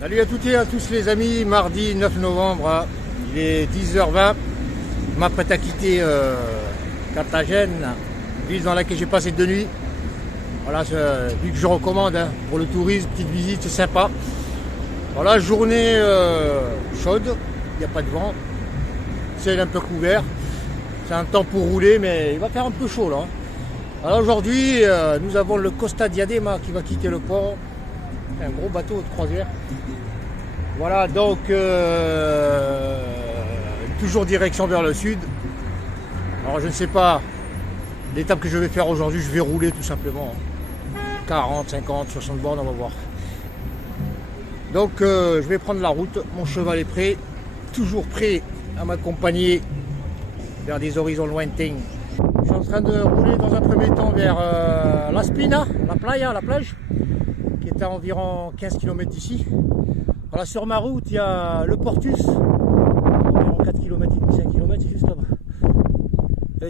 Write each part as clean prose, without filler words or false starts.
Salut à toutes et à tous les amis, mardi 9 novembre, il est 10h20, je m'apprête à quitter Carthagène, ville dans laquelle j'ai passé 2 nuits. Voilà, vu que je recommande pour le tourisme, petite visite, c'est sympa. Voilà, journée chaude, il n'y a pas de vent, ciel un peu couvert, c'est un temps pour rouler mais il va faire un peu chaud là. Alors aujourd'hui, nous avons le Costa Diadema qui va quitter le port. C'est un gros bateau de croisière. Voilà, donc toujours direction vers le sud. Alors je ne sais pas l'étape que je vais faire aujourd'hui, je vais rouler tout simplement. 40, 50, 60 bornes, on va voir. Donc je vais prendre la route, mon cheval est prêt, toujours prêt à m'accompagner vers des horizons lointains. Je suis en train de rouler dans un premier temps vers La Spina, la plage, qui est à environ 15 km d'ici. Voilà, sur ma route, il y a le Portus, environ 4 km et demi, 5 km, c'est juste là-bas.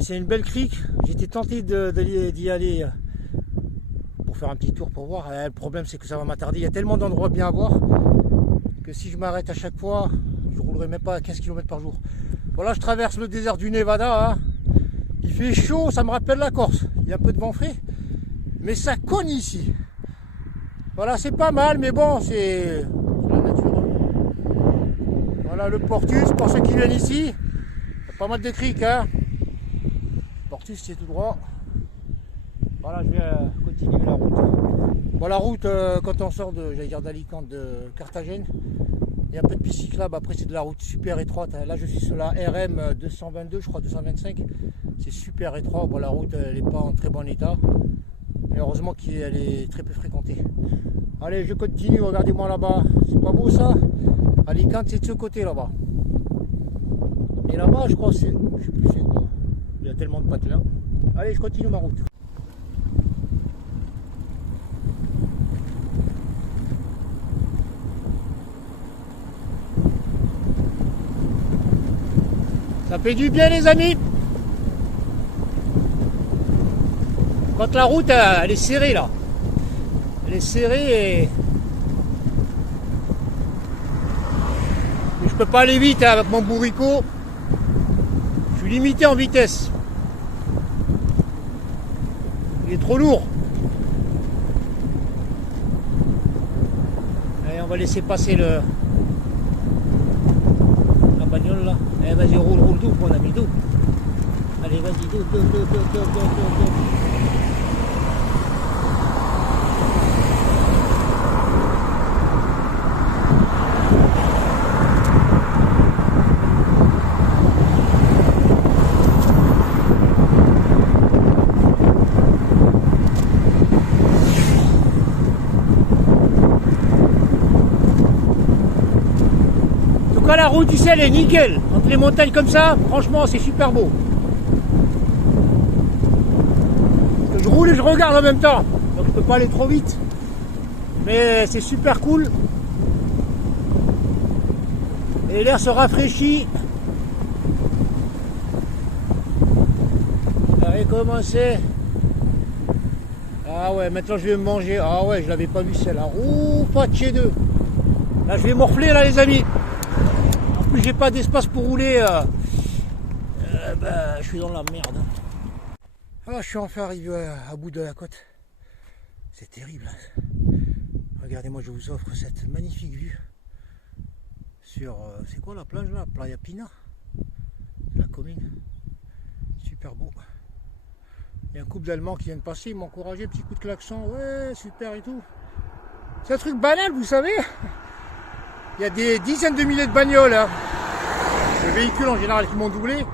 C'est une belle crique, j'étais tenté d'y aller pour faire un petit tour pour voir. Le problème, c'est que ça va m'attarder, il y a tellement d'endroits bien à voir que si je m'arrête à chaque fois, je ne roulerai même pas à 15 km par jour. Voilà, je traverse le désert du Nevada, hein. Il fait chaud, ça me rappelle la Corse, il y a un peu de vent frais, mais ça cogne ici. Voilà, c'est pas mal, mais bon, c'est la nature. Voilà le Portus, pour ceux qui viennent ici, il y a pas mal de criques, hein. Portus, c'est tout droit. Voilà, je vais continuer la route. Bon, la route, quand on sort d'Alicante, de Carthagène, il y a un peu de piste cyclable, après c'est de la route super étroite. Là je suis sur la RM 222, je crois 225. C'est super étroit, bon, la route elle n'est pas en très bon état. Mais heureusement qu'elle est très peu fréquentée. Allez, je continue, regardez-moi là-bas. C'est pas beau ça? Alicante, c'est de ce côté là-bas. Et là-bas, je crois, je sais plus c'est quoi. Il y a tellement de patelins. Allez, je continue ma route. Ça fait du bien les amis. Quand la route elle est serrée là. Elle est serrée et je peux pas aller vite avec mon bourricot. Je suis limité en vitesse. Il est trop lourd. Allez, on va laisser passer la bagnole là. Allez, vas-y, roule douce mon ami, douce. Allez, vas-y, douce. La route ici elle est nickel, entre les montagnes comme ça, franchement c'est super beau. Je roule et je regarde en même temps, donc je peux pas aller trop vite, mais c'est super cool. Et l'air se rafraîchit. Ça va commencer. Ah ouais, maintenant je vais me manger. Ah ouais, je l'avais pas vu celle-là. Ouh, pas de chez deux. Là je vais morfler là les amis. Plus j'ai pas d'espace pour rouler, je suis dans la merde. Ah, je suis enfin arrivé à bout de la côte. C'est terrible. Regardez-moi, je vous offre cette magnifique vue sur, c'est quoi la plage là? Playa Pina, la commune. Super beau. Il y a un couple d'Allemands qui viennent passer, ils m'ont encouragé, petit coup de klaxon, ouais, super et tout. C'est un truc banal, vous savez. Il y a des dizaines de milliers de bagnoles, hein. Le véhicule en général qui m'ont doublé.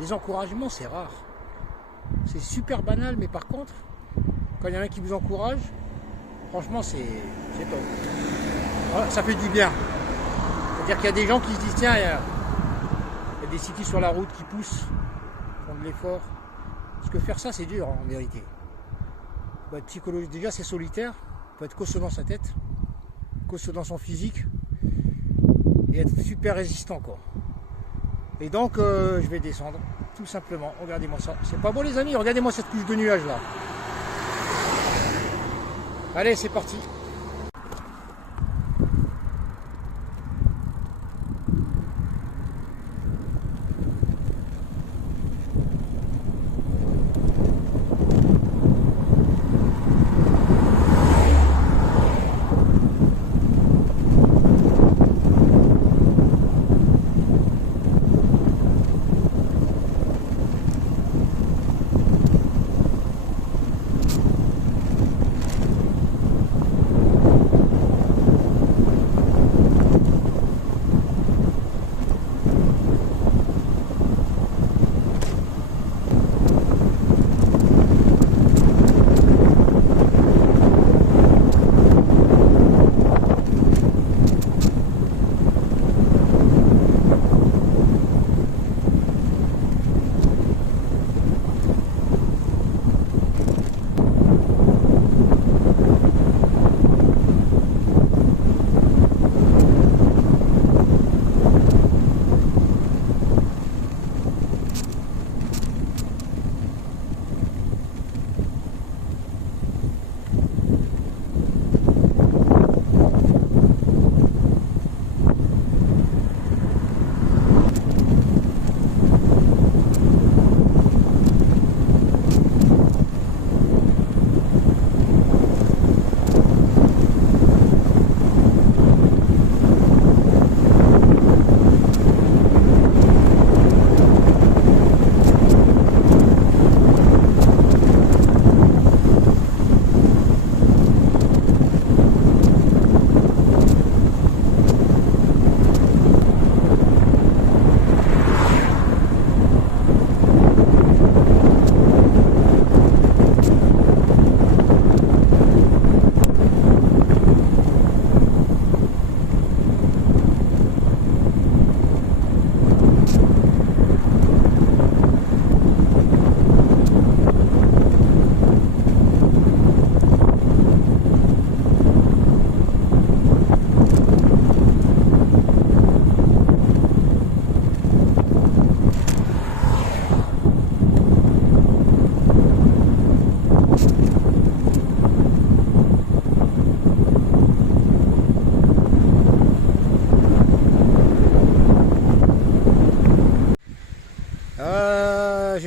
Les encouragements, c'est rare. C'est super banal, mais par contre, quand il y en a qui vous encouragent, franchement, c'est top. Voilà, ça fait du bien. C'est-à-dire qu'il y a des gens qui se disent, tiens, il y a des cyclistes sur la route qui poussent, font de l'effort. Parce que faire ça, c'est dur, hein, en vérité. Il faut être psychologique. Déjà, c'est solitaire. Il faut être costaud dans sa tête, costaud dans son physique. Et être super résistant quoi. Et donc je vais descendre tout simplement. Regardez-moi ça, c'est pas beau les amis, regardez-moi cette couche de nuages là. Allez, c'est parti.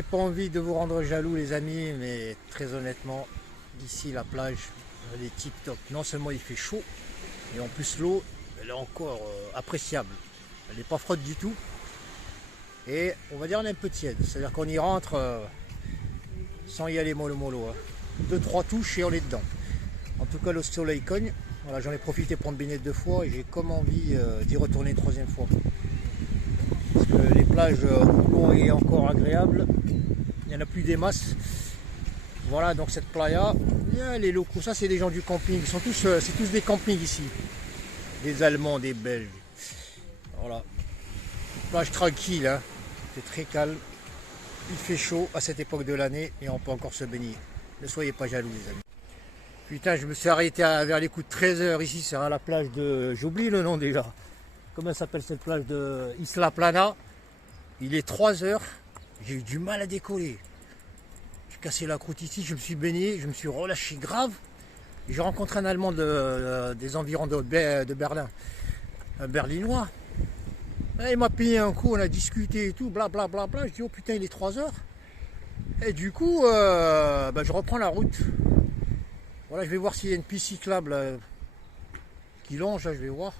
pas envie de vous rendre jaloux les amis, mais très honnêtement, ici la plage, elle est tip top. Non seulement il fait chaud, et en plus l'eau, elle est encore appréciable. Elle n'est pas froide du tout. Et on va dire elle est un peu tiède. C'est-à-dire qu'on y rentre sans y aller mollo mollo. Hein. 2-3 touches et on est dedans. En tout cas le soleil cogne. Voilà, j'en ai profité pour me baigner 2 fois et j'ai comme envie d'y retourner une 3e fois. Parce que les plages où l'eau est encore agréable, il n'y en a plus des masses. Voilà, donc cette playa, les locaux, ça c'est des gens du camping, c'est tous des campings ici. Des Allemands, des Belges. Voilà. Plage tranquille, hein. C'est très calme. Il fait chaud à cette époque de l'année et on peut encore se baigner. Ne soyez pas jaloux les amis. Putain, je me suis arrêté vers les coups de 13h ici, c'est à la plage de... J'oublie le nom déjà. Comment s'appelle cette plage de Isla Plana? Il est 3h, j'ai eu du mal à décoller. J'ai cassé la croûte ici, je me suis baigné, je me suis relâché grave. J'ai rencontré un Allemand des environs de Berlin, un Berlinois. Et il m'a payé un coup, on a discuté et tout, blablabla. Je dis oh putain il est 3h. Et du coup, je reprends la route. Voilà, je vais voir s'il y a une piste cyclable qui longe, là, je vais voir.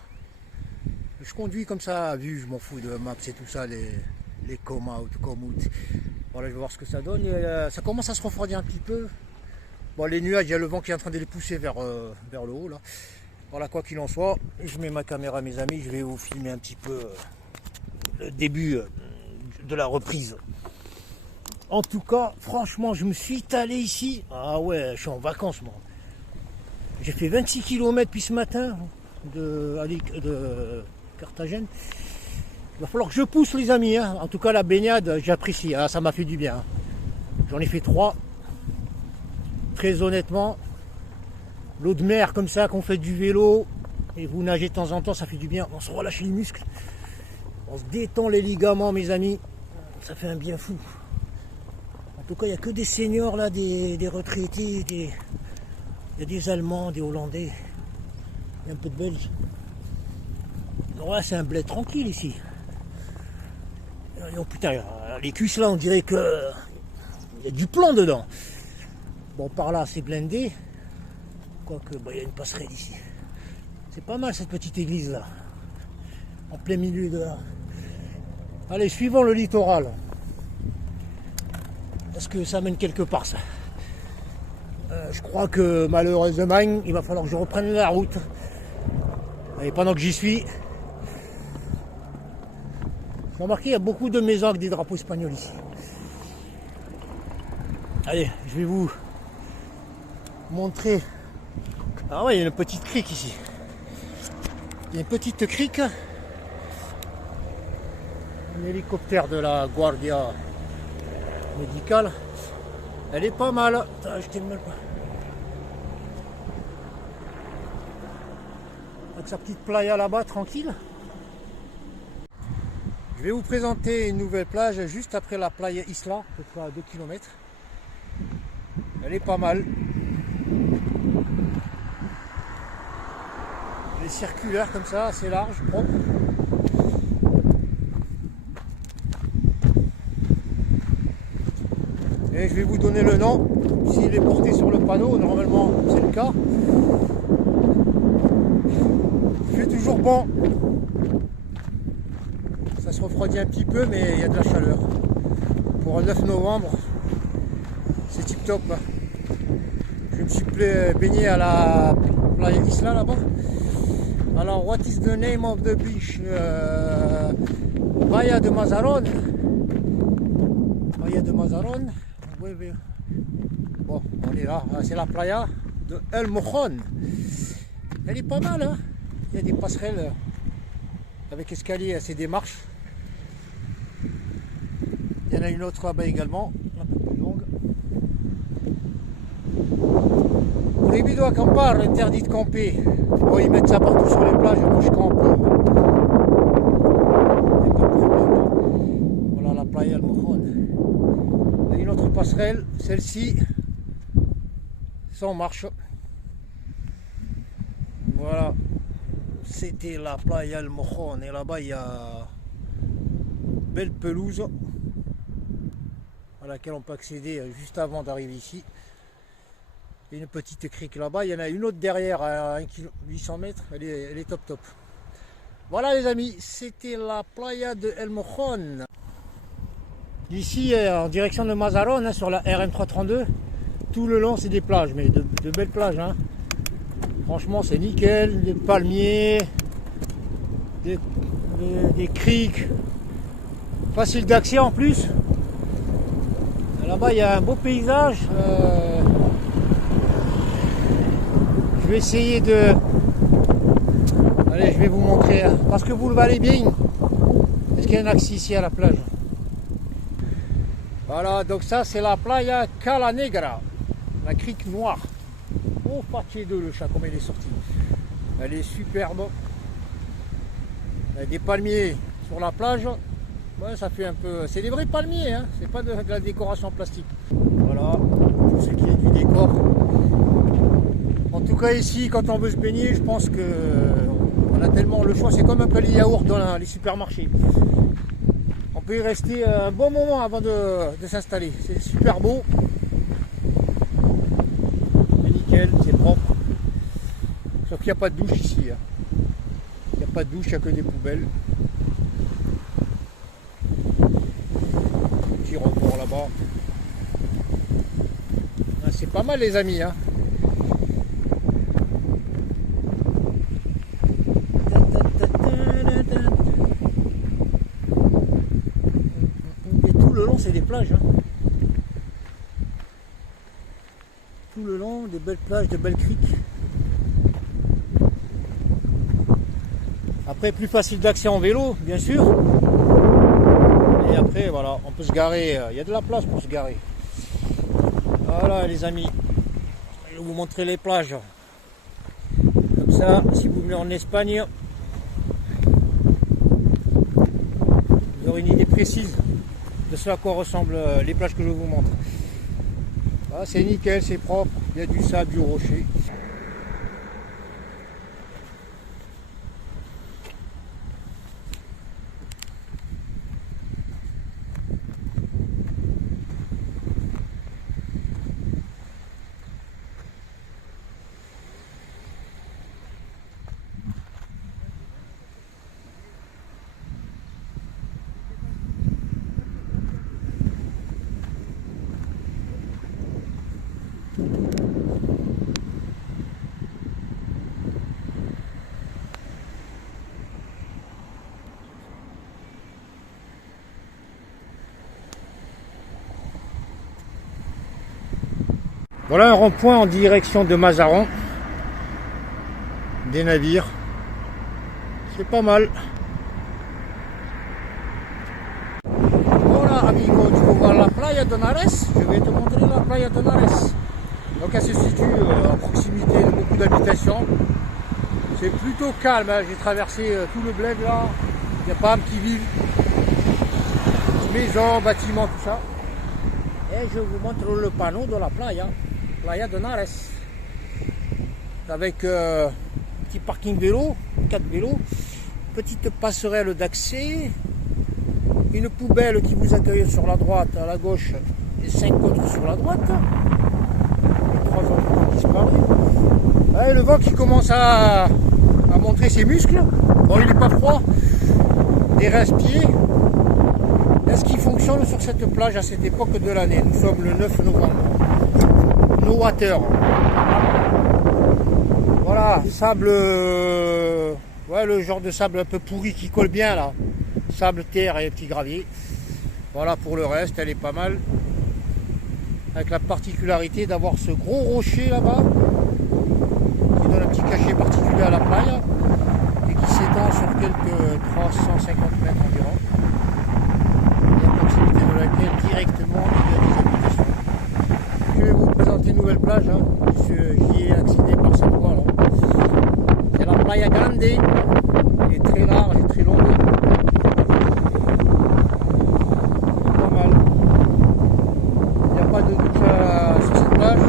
Je conduis comme ça à vue, je m'en fous de maps et tout ça, les come out. Voilà, je vais voir ce que ça donne. Et, ça commence à se refroidir un petit peu. Bon, les nuages, il y a le vent qui est en train de les pousser vers le haut. Là. Voilà, quoi qu'il en soit, je mets ma caméra, mes amis, je vais vous filmer un petit peu le début de la reprise. En tout cas, franchement, je me suis étalé ici. Ah ouais, je suis en vacances, moi. J'ai fait 26 km depuis ce matin de Carthagène. Il va falloir que je pousse les amis. Hein. En tout cas la baignade j'apprécie. Ah, ça m'a fait du bien. J'en ai fait 3. Très honnêtement, l'eau de mer comme ça, qu'on fait du vélo et vous nagez de temps en temps, ça fait du bien. On se relâche les muscles. On se détend les ligaments mes amis. Ça fait un bien fou. En tout cas il n'y a que des seniors là, des retraités, il y a des Allemands, des Hollandais, il y a un peu de Belges. Donc là c'est un bled tranquille ici. Et oh putain, les cuisses là on dirait que il y a du plomb dedans. Bon par là c'est blindé. Quoique il y a une passerelle ici. C'est pas mal cette petite église là. En plein milieu de... Allez, suivons le littoral. Est-ce que ça mène quelque part ça? Je crois que malheureusement, il va falloir que je reprenne la route. Et pendant que j'y suis, j'ai remarqué qu'il y a beaucoup de maisons avec des drapeaux espagnols ici. Allez, je vais vous montrer. Ah ouais, il y a une petite crique ici. Il y a une petite crique. Un hélicoptère de la Guardia médicale. Elle est pas mal. Attends, je t'ai mal pas. Avec sa petite playa là-bas, tranquille. Je vais vous présenter une nouvelle plage juste après la playa Isla, à peu près à 2 km. Elle est pas mal. Elle est circulaire comme ça, assez large, propre. Et je vais vous donner le nom. S'il est porté sur le panneau, normalement c'est le cas. Il fait toujours bon. Ça se refroidit un petit peu, mais il y a de la chaleur. Pour un 9 novembre, c'est tip top. Je me suis baigné à la playa Isla là-bas. Alors, what is the name of the beach? Bahia de Mazaron. Bahia de Mazaron. Oui, oui. Bon, on est là. C'est la playa de El Mojon. Elle est pas mal, hein. Il y a des passerelles avec escalier, c'est des marches. Il y en a une autre là-bas également, un peu plus longue. Prohibido acampar, interdit de camper. Bon, ils mettent ça partout sur les plages, moi je campe. Il n'y a pas de problème. Voilà la playa El Mojon. Il y a une autre passerelle, celle-ci, sans marche. Voilà. C'était la playa El Mojon. Et là-bas, il y a belle pelouse. laquelle on peut accéder juste avant d'arriver ici. Et une petite crique là-bas, il y en a une autre derrière à 800 mètres, elle est top top. Voilà les amis, c'était la playa de El Mojon. Ici en direction de Mazarón, hein, sur la RM332, tout le long c'est des plages, mais de belles plages. Hein. Franchement c'est nickel, des palmiers, des criques, facile d'accès en plus. Là-bas il y a un beau paysage. Je vais essayer de... Allez, je vais vous montrer, hein, parce que vous le valez bien. Est-ce qu'il y a un accès ici à la plage? Voilà, donc ça c'est la playa Cala Negra, la crique noire. Oh, partie de le chat, comme elle est sortie. Elle est superbe. Il y a des palmiers sur la plage. Ouais, ça fait un peu... C'est des vrais palmiers, hein. C'est pas de la décoration plastique. Voilà, pour ce qui est du décor. En tout cas ici, quand on veut se baigner, je pense que on a tellement le choix. C'est comme un peu les yaourts dans les supermarchés. On peut y rester un bon moment avant de s'installer. C'est super beau. C'est nickel, c'est propre. Sauf qu'il n'y a pas de douche ici. Hein. Il n'y a pas de douche, il n'y a que des poubelles. Petit report là-bas. Ah, c'est pas mal les amis. Hein. C'est des plages, hein. Tout le long, des belles plages, de belles criques. Après, plus facile d'accès en vélo, bien sûr. Et après, voilà, on peut se garer. Il y a de la place pour se garer. Voilà, les amis. Je vais vous montrer les plages. Comme ça, si vous venez en Espagne, vous aurez une idée précise de ce à quoi ressemblent les plages que je vous montre. Ah, c'est nickel, c'est propre, il y a du sable, du rocher. Voilà un rond-point en direction de Mazarón. Des navires. C'est pas mal. Voilà amigo, tu peux voir la playa de Henares. Je vais te montrer la playa de Henares. Donc elle se situe à proximité de beaucoup d'habitations. C'est plutôt calme, hein. J'ai traversé tout le bled là. Il n'y a pas un petit ville. Maisons, bâtiments, tout ça. Et je vous montre le panneau de la playa. Playa de Henares. Avec petit parking vélo, 4 vélos, petite passerelle d'accès, une poubelle qui vous accueille sur la droite, à la gauche, et 5 autres sur la droite. Les 3 autres ont disparu. Et le vent qui commence à montrer ses muscles. Bon, il n'est pas froid. Des rince-pieds. Est-ce qu'il fonctionne sur cette plage à cette époque de l'année? Nous sommes le 9 novembre. No water. Voilà, sable, ouais, le genre de sable un peu pourri qui colle bien là. Sable, terre et petit gravier. Voilà, pour le reste, elle est pas mal. Avec la particularité d'avoir ce gros rocher là-bas, qui donne un petit cachet particulier à la playa, et qui s'étend sur quelques 350 mètres environ. Et à proximité de laquelle directement il y a des habitations. Je vais vous présenter une nouvelle plage, hein. J'y ai accédé par cette voie là. C'est la Playa Grande, elle est très large et très longue. Pas mal. Il n'y a pas de douche sur cette plage,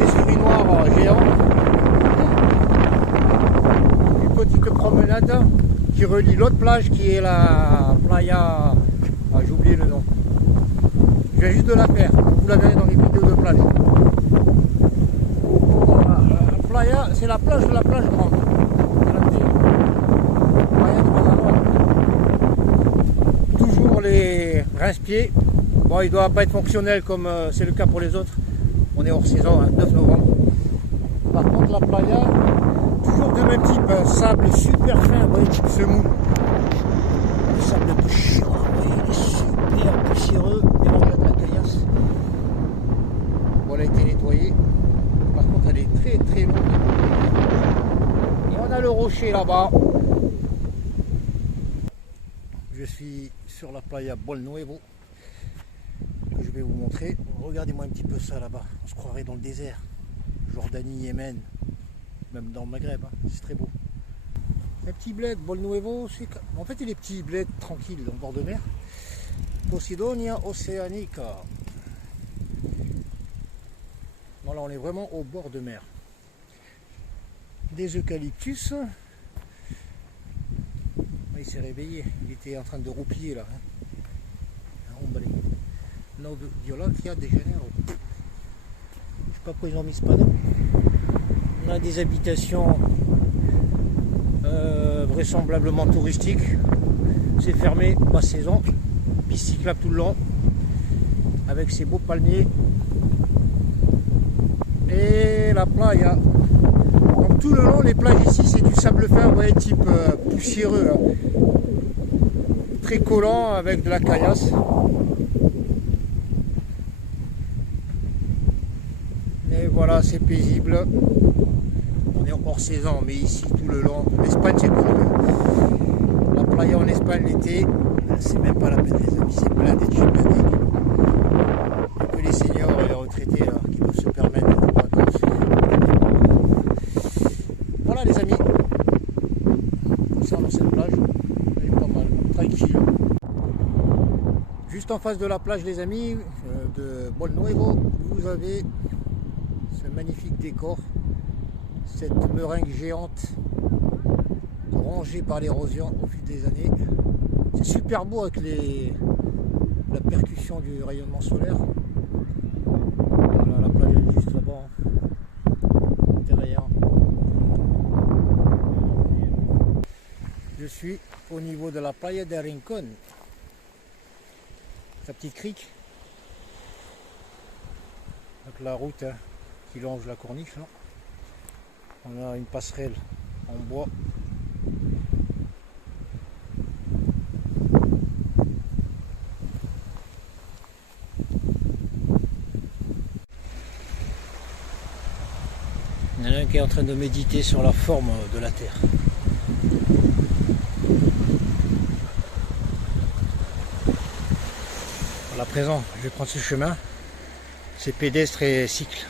des souris noires géants. Une petite promenade qui relie l'autre plage qui est la Playa Je viens juste de la faire, vous la verrez dans les vidéos de plage. Voilà, la playa, c'est la plage de la plage grande. Playa de Badalona. Toujours les rince-pieds. Bon, il ne doit pas être fonctionnel comme c'est le cas pour les autres. On est hors saison, hein, 9 novembre. Par contre, la playa, toujours de même type, sable super fin, vous voyez, type semoule. Le sable de bouche, vous voyez, il est super poussiéreux, mélangé à de la caillasse. Bon, elle a été nettoyée. Par contre, elle est très très longue. Et on a le rocher là-bas. Je suis sur la playa Bol Nuevo, que je vais vous montrer. Regardez-moi un petit peu ça là-bas. On se croirait dans le désert. Jordanie, Yémen, même dans le Maghreb, hein. C'est très beau. Un petit bled, Bol Nuevo, en fait il est petit bled tranquille dans le bord de mer. Posidonia Oceanica. Voilà, on est vraiment au bord de mer. Des eucalyptus. Il s'est réveillé, il était en train de roupiller là. Hombre. No violencia de Janeiro. Je sais pas pourquoi ils ont mis ce panneau. On a des habitations vraisemblablement touristiques. C'est fermé, basse saison. Piste cyclable tout le long. Avec ses beaux palmiers. Et la playa. Donc tout le long, les plages ici, c'est du sable fin, vous voyez, type poussiéreux. Hein. Très collant avec de la caillasse. Et voilà, c'est paisible. On est hors saison, mais ici tout le long, l'Espagne c'est connu. La playa en Espagne l'été, c'est même pas la peine les amis, c'est blindé de chez blindé. Que les seniors et les retraités là, qui peuvent se permettre d'être en vacances. Voilà les amis, concernant cette plage, elle est pas mal, tranquille. Juste en face de la plage les amis, de Bol Nuevo, vous avez ce magnifique décor, cette meringue géante rongée par l'érosion au fil des années. C'est super beau avec la percussion du rayonnement solaire. Voilà, la plage est juste là-bas, derrière. Je suis au niveau de la playa de Rincón, sa petite crique. Donc la route hein, qui longe la corniche là. On a une passerelle en bois. Il y en a un qui est en train de méditer sur la forme de la Terre. À présent, je vais prendre ce chemin. C'est pédestre et cycle.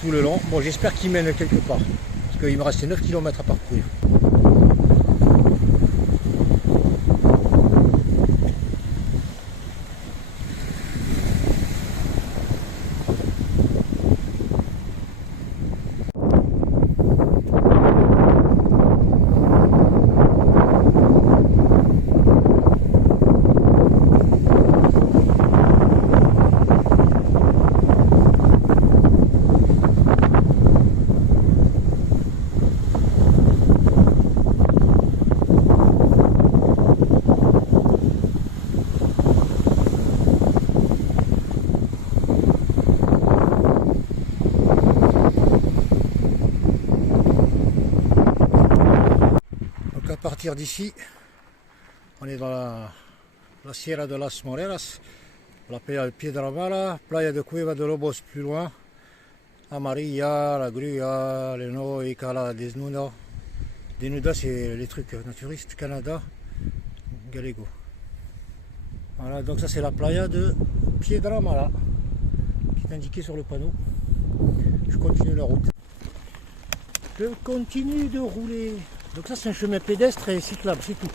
Tout le long. Bon, j'espère qu'il mène quelque part. Parce qu'il me restait 9 km à parcourir. À partir d'ici, on est dans la Sierra de las Moreras, la playa de Piedramala, playa de Cueva de Lobos plus loin, Amarilla, la Grua, Leno et Cala Desnuda. Desnuda c'est les trucs naturistes, Canada, Galego. Voilà, donc ça c'est la playa de Piedramala, qui est indiquée sur le panneau. Je continue la route. Je continue de rouler. Donc ça c'est un chemin pédestre et cyclable, c'est tout.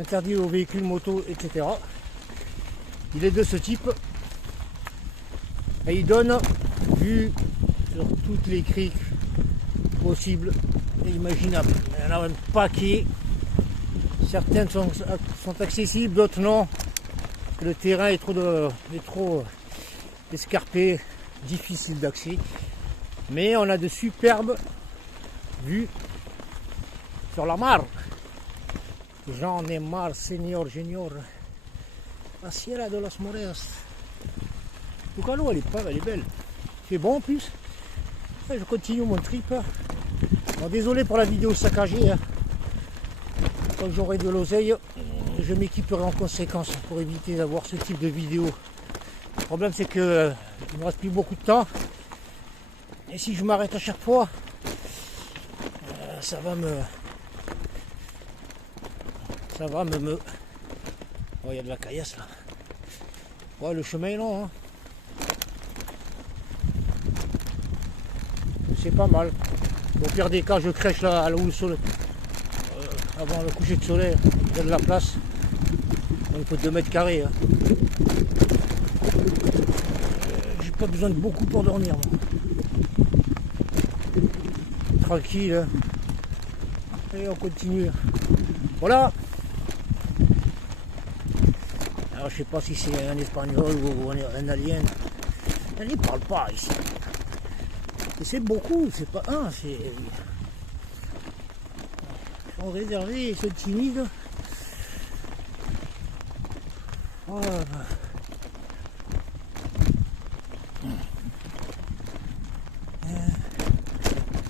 Interdit aux véhicules, motos, etc. Il est de ce type. Et il donne vue sur toutes les criques possibles et imaginables. Il y en a un paquet. Certaines sont accessibles, d'autres non. Le terrain est trop escarpé, difficile d'accès. Mais on a de superbes vues sur la mar. J'en ai marre, Seigneur Junior. La Sierra de las Moreras. En tout cas, l'eau, elle est belle. C'est bon en plus. Je continue mon trip. Bon, désolé pour la vidéo saccagée. Quand j'aurai de l'oseille, je m'équiperai en conséquence pour éviter d'avoir ce type de vidéo. Le problème, c'est que il ne me reste plus beaucoup de temps. Et si je m'arrête à chaque fois, ça va me... Oh, il y a de la caillasse là. Ouais, le chemin est long, hein. C'est pas mal. Au pire des cas, je crèche là où le soleil. Avant le coucher de soleil, il y a de la place. Il faut 2 mètres carrés. Hein. J'ai pas besoin de beaucoup pour dormir. Moi. Tranquille. Hein. Et on continue. Voilà. Alors je sais pas si c'est un espagnol ou un alien. Il ne parle pas ici. Et c'est beaucoup, c'est pas un, c'est... Ils sont réservés, ils sont timides. Oh,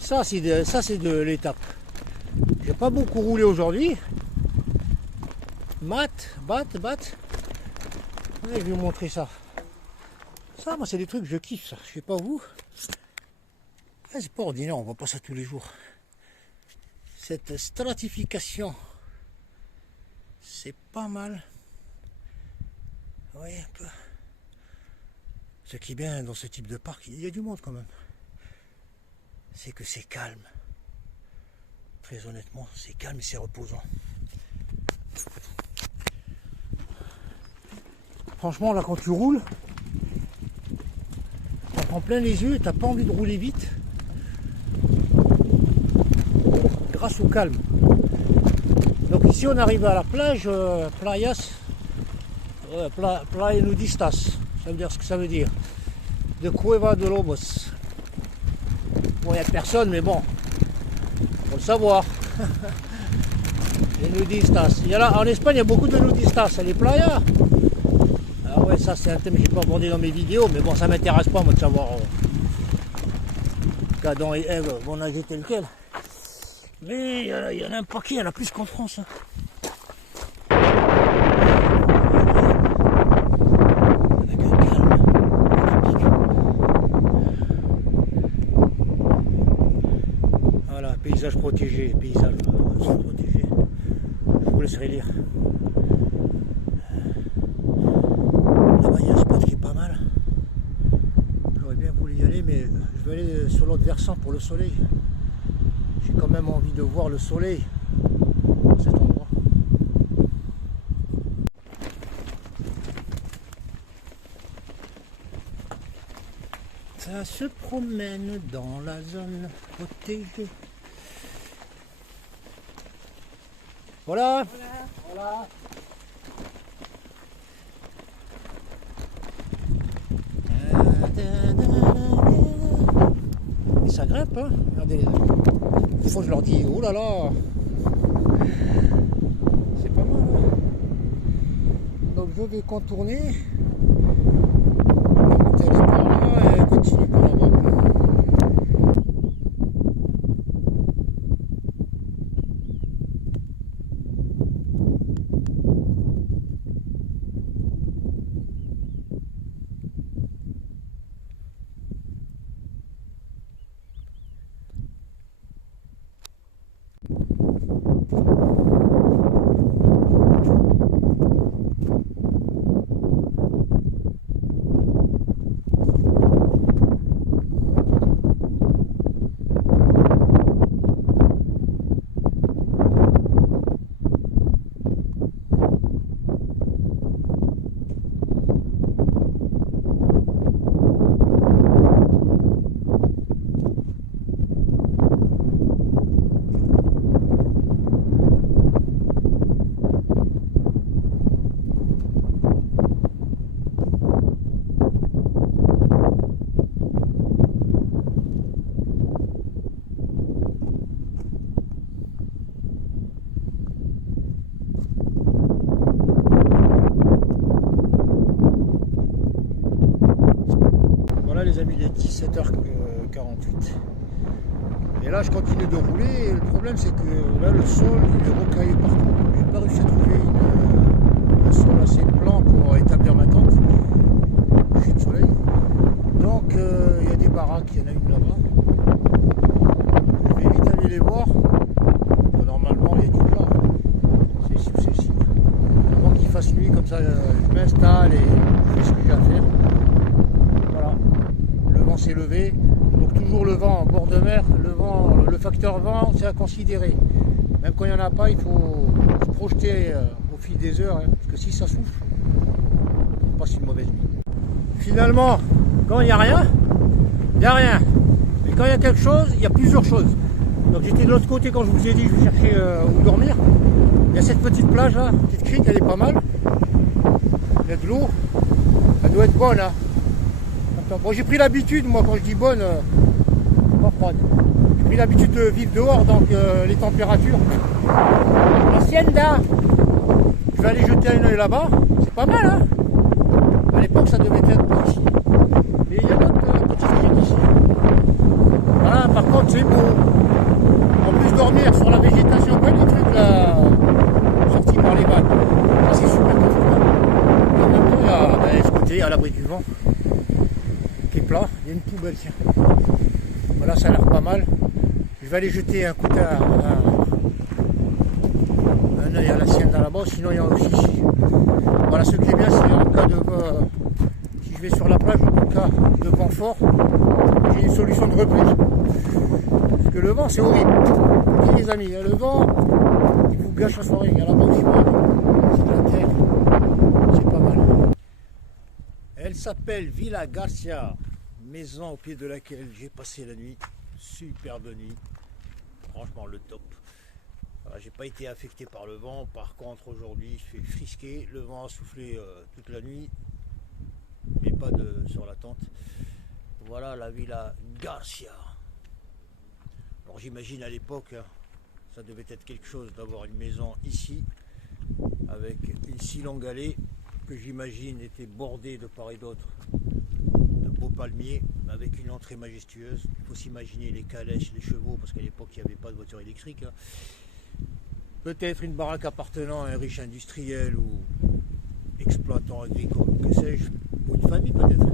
ça c'est de l'étape. J'ai pas beaucoup roulé aujourd'hui. Bat. Ouais, je vais vous montrer ça. Ça, moi, c'est des trucs que je kiffe, ça. Je sais pas vous. C'est pas ordinaire, on voit pas ça tous les jours. Cette stratification, c'est pas mal. Oui, un peu. Ce qui est bien dans ce type de parc, il y a du monde quand même. C'est que c'est calme. Très honnêtement, c'est calme et c'est reposant. Franchement, là, quand tu roules, t'en prends plein les yeux et t'as pas envie de rouler vite. Grâce au calme. Donc ici, on arrive à la plage, Playas, Playa Nudistas. Ça veut dire ce que ça veut dire. De Cueva de Lobos. Bon, il n'y a personne, mais bon, faut le savoir. Les nudistas. Il y a là, en Espagne, il y a beaucoup de nudistas. Les playas. Ah ouais, ça c'est un thème que j'ai pas abordé dans mes vidéos, mais bon, ça m'intéresse pas moi de savoir qu'Adam et Ève vont nager tel quel. Mais il y en a un paquet, il y en a plus qu'en France. Hein. Avec un calme. Voilà, paysage protégé, paysage protégé. Je vous laisserai lire. Là-bas, il y a un spot qui est pas mal. J'aurais bien voulu y aller, mais je vais aller sur l'autre versant pour le soleil. J'ai quand même envie de voir le soleil à cet endroit. Ça se promène dans la zone protégée. Voilà. Voilà. Et ça grimpe, hein. Regardez. Des fois je leur dis, oh là là. C'est pas mal. Hein. Donc je vais contourner. On va aller par là et continuer par là-bas. il est 17h48. Et là je continue de rouler et le problème c'est que là le sol il est rocaillé partout. Je n'ai pas réussi à trouver un sol assez plan pour établir ma tente. Coucher de soleil. Donc il y a des baraques, il y en a une là-bas. Je vais vite aller les voir. Bon, normalement il y a du plat. C'est successible. Avant qu'il fasse nuit, comme ça je m'installe et je fais ce que j'ai à faire. Voilà. Le vent s'est levé. Donc toujours le vent en bord de mer, le facteur vent c'est à considérer. Même quand il n'y en a pas, il faut se projeter au fil des heures, hein, parce que si ça souffle, on passe une mauvaise nuit. Finalement, quand il n'y a rien, il n'y a rien. Mais quand il y a quelque chose, il y a plusieurs choses. Donc j'étais de l'autre côté quand je vous ai dit je vais chercher où dormir. Il y a cette petite plage là, petite crique, elle est pas mal. Il y a de l'eau, elle doit être bonne. Hein. Bon, j'ai pris l'habitude, moi quand je dis bonne, pas froide. J'ai pris l'habitude de vivre dehors, donc les températures. Hacienda, je vais aller jeter un œil là-bas, c'est pas mal hein. À l'époque ça devait être ici. Mais il y a d'autres petites criques ici. Voilà, par contre c'est beau. En plus dormir sur la végétation, pas les trucs là sortis par les vagues. Ça c'est super confortable. Et en même temps il y a ce côté à l'abri du vent. Qui est plat, il y a une poubelle tiens. Voilà, ça a l'air pas mal. Je vais aller jeter un coup d'œil un œil à la sienne là-bas, sinon il y a aussi ici. Voilà, ce qui est bien, c'est en cas de si je vais sur la plage, en cas de vent fort, j'ai une solution de repli. Parce que le vent c'est horrible. Et les amis, le vent, il vous gâche la soirée. Il y a là-bas aussi, c'est la terre. C'est pas mal. Elle s'appelle Villa Garcia, maison au pied de laquelle j'ai passé la nuit. Superbe nuit, franchement le top. Voilà, j'ai pas été affecté par le vent, par contre aujourd'hui il fait frisquer, le vent a soufflé toute la nuit, mais pas sur la tente. Voilà la Villa Garcia. Alors j'imagine à l'époque, hein, ça devait être quelque chose d'avoir une maison ici, avec une si longue allée, que j'imagine était bordé de part et d'autre de beaux palmiers avec une entrée majestueuse. Il faut s'imaginer les calèches, les chevaux, parce qu'à l'époque il n'y avait pas de voiture électrique. Hein. Peut-être une baraque appartenant à un riche industriel ou exploitant agricole, que sais-je, ou une famille peut-être.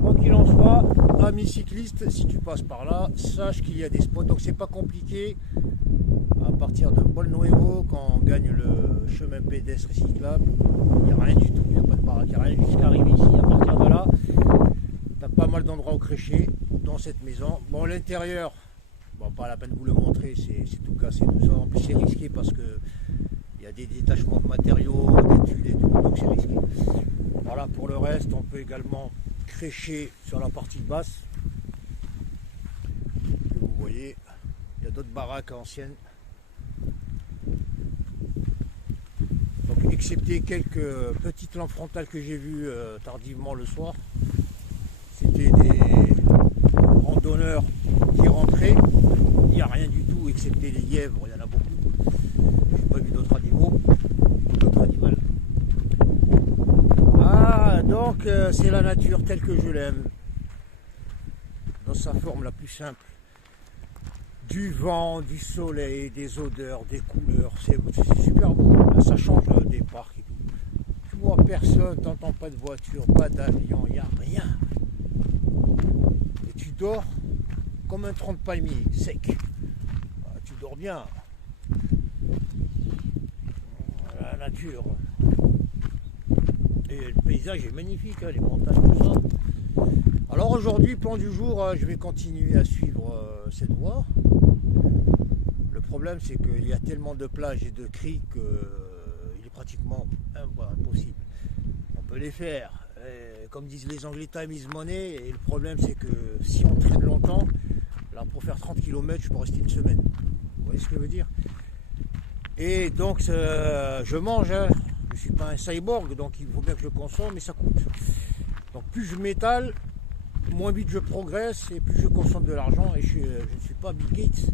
Quoi qu'il en soit, ami cycliste, si tu passes par là, sache qu'il y a des spots, donc c'est pas compliqué. À partir de Bol Nuevo, quand on gagne le chemin pédestre cyclable, il n'y a rien du tout, il n'y a pas de baraque, il n'y a rien jusqu'à arriver ici. À partir de là, tu as pas mal d'endroits où crécher dans cette maison. Bon, l'intérieur, bon, pas la peine de vous le montrer, c'est tout cassé, tout ça. En plus, c'est risqué parce que il y a des détachements de matériaux, des tuiles et tout, donc c'est risqué. Voilà, pour le reste, on peut également crécher sur la partie basse. Que vous voyez, il y a d'autres baraques anciennes. Donc, excepté quelques petites lampes frontales que j'ai vues tardivement le soir, c'était des randonneurs qui rentraient. Il n'y a rien du tout, excepté les lièvres, il y en a beaucoup. Je n'ai pas vu d'autres animaux, d'autres animaux. Ah, donc c'est la nature telle que je l'aime, dans sa forme la plus simple. Du vent, du soleil, des odeurs, des couleurs, c'est super beau. Là, ça change des parcs et tout. Tu vois personne, tu n'entends pas de voiture, pas d'avion, il n'y a rien. Et tu dors comme un tronc de palmier, sec. Ah, tu dors bien. La nature. Et le paysage est magnifique, hein, les montagnes, tout ça. Alors aujourd'hui, plan du jour, je vais continuer à suivre cette voie. Le problème, c'est qu'il y a tellement de plages et de criques qu'il est pratiquement impossible. On peut les faire. Et comme disent les Anglais, time is money. Et le problème, c'est que si on traîne longtemps, là, pour faire 30 km, je peux rester une semaine. Vous voyez ce que je veux dire? Et donc, je mange. Hein. Je ne suis pas un cyborg, donc il faut bien que je consomme, mais ça coûte. Donc plus je m'étale, moins vite je progresse et plus je consomme de l'argent. Et je ne suis pas Bill Gates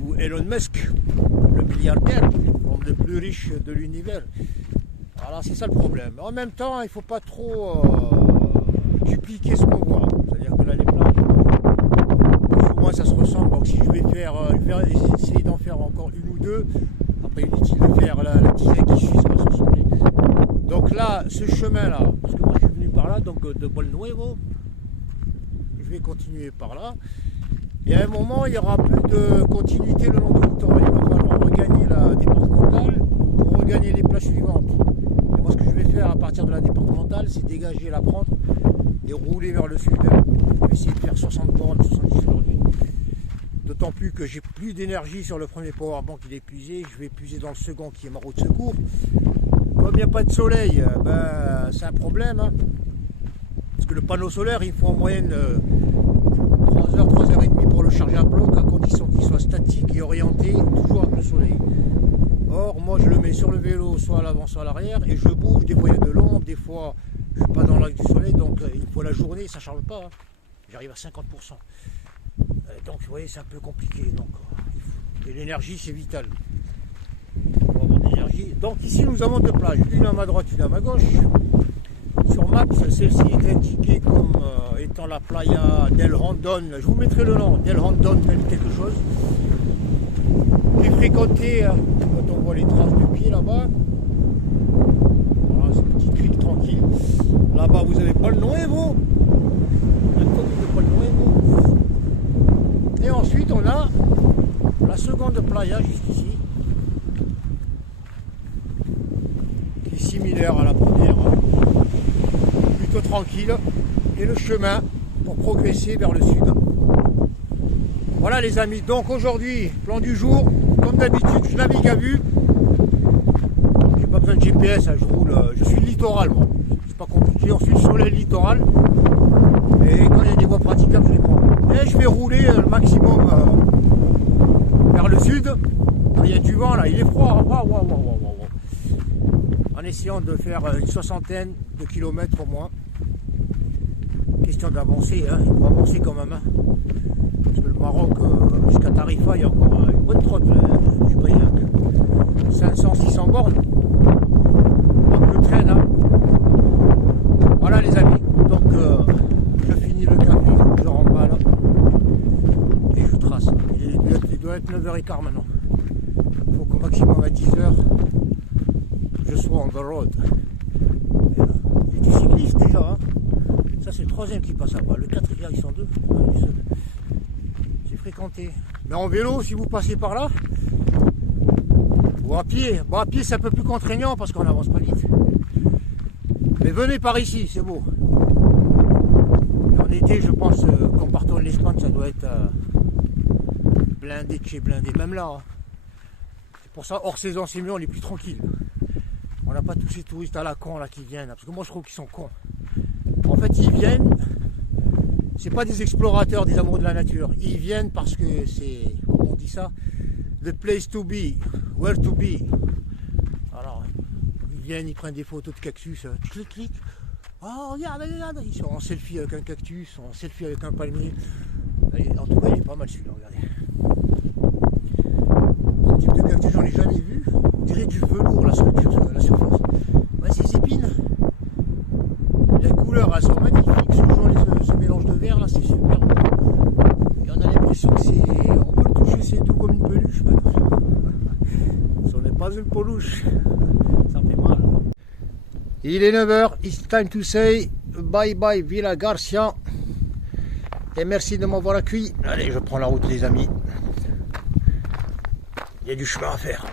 ou Elon Musk, le milliardaire, l'homme le plus riche de l'univers. Voilà, c'est ça le problème. En même temps, il ne faut pas trop dupliquer ce qu'on voit. C'est-à-dire peu. Après, inutile de faire la dizaine qui suit, ça va se ressembler. Donc là, ce chemin-là, parce que moi je suis venu par là, donc de Bol Nuevo, je vais continuer par là. Et à un moment, il n'y aura plus de continuité le long du littoral. Il va falloir regagner la départementale pour regagner les plages suivantes. Et moi, ce que je vais faire à partir de la départementale, c'est dégager, la prendre et rouler vers le sud. Je vais essayer de faire 60 bornes, 70 aujourd'hui. D'autant plus que j'ai plus d'énergie sur le premier powerbank, il est épuisé. Je vais épuiser dans le second qui est ma roue de secours. Comme il n'y a pas de soleil, c'est un problème. Hein. Parce que le panneau solaire, il faut en moyenne 3h, 3h30 pour le charger à bloc, à condition qu'il soit statique et orienté, toujours avec le soleil. Or, moi je le mets sur le vélo, soit à l'avant, soit à l'arrière, et je bouge. Des fois il y a de l'ombre, des fois je ne suis pas dans l'axe du soleil, donc il faut la journée, ça ne charge pas. Hein. J'arrive à 50%. Donc vous voyez, c'est un peu compliqué. Donc, et l'énergie, c'est vital. Pour avoir de l'énergie. Donc ici, nous avons deux plages, une à ma droite, une à ma gauche. Sur Maps, celle-ci est indiquée comme étant la playa del Rondon. Je vous mettrai le nom, del Rondon, quelque chose. Qui est fréquentée quand on voit les traces de pied là-bas. Voilà, c'est une petite crique tranquille. Là-bas, vous avez Bol Nuevo. La commune de Bol Nuevo. Et ensuite, on a la seconde playa jusqu'ici. Qui est similaire à la première. Plutôt tranquille. Et le chemin pour progresser vers le sud. Voilà les amis, donc aujourd'hui, plan du jour, comme d'habitude, je navigue à vue. J'ai pas besoin de GPS, hein, je roule, je suis le littoral moi. C'est pas compliqué, on suit le soleil littoral. Et quand il y a des voies praticables, je les prends. Et je vais rouler le maximum vers le sud. Il y a du vent là, il est froid. En essayant de faire une soixantaine de kilomètres au moins. Question d'avancer, hein, il faut avancer quand même. Hein. Parce que le Maroc, jusqu'à Tarifa, il y a encore une bonne trotte. Je paye 500-600 bornes. Donc le train, hein. Voilà les amis. Donc je finis le café, je remballe et je trace. Il doit être 9h15 maintenant. Il faut qu'au maximum à 10h, je sois on the road. J'ai du cycliste déjà. Hein. Ça c'est le troisième qui passe là-bas. Le quatrième, ils sont deux. J'ai fréquenté. Mais en vélo, si vous passez par là, ou à pied. Bon, à pied c'est un peu plus contraignant parce qu'on n'avance pas vite. Mais venez par ici, c'est beau. Et en été, je pense qu'en partant de l'Espagne, ça doit être blindé de chez blindé. Même là. Hein. C'est pour ça, hors saison, c'est mieux, on est plus tranquille. On n'a pas tous ces touristes à la con là qui viennent. Parce que moi, je trouve qu'ils sont cons. En fait, ils viennent, c'est pas des explorateurs, des amoureux de la nature. Ils viennent parce que c'est, comment on dit ça, the place to be, where to be. Alors, ils viennent, ils prennent des photos de cactus, clic. Oh, regarde, ils sont en selfie avec un cactus, en selfie avec un palmier. En tout cas, il est pas mal celui-là, regardez. Ce type de cactus, j'en ai jamais vu. On dirait du velours, la surface. Ouais, ces épines. Les couleurs, elles sont magnifiques, ce mélange de vert là, c'est super beau. Et on a l'impression que c'est. On peut le toucher, c'est tout comme une peluche. Ce n'est pas une peluche. Ça fait mal. Il est 9h, it's time to say bye bye Villa Garcia. Et merci de m'avoir accueilli. Allez, je prends la route les amis. Il y a du chemin à faire.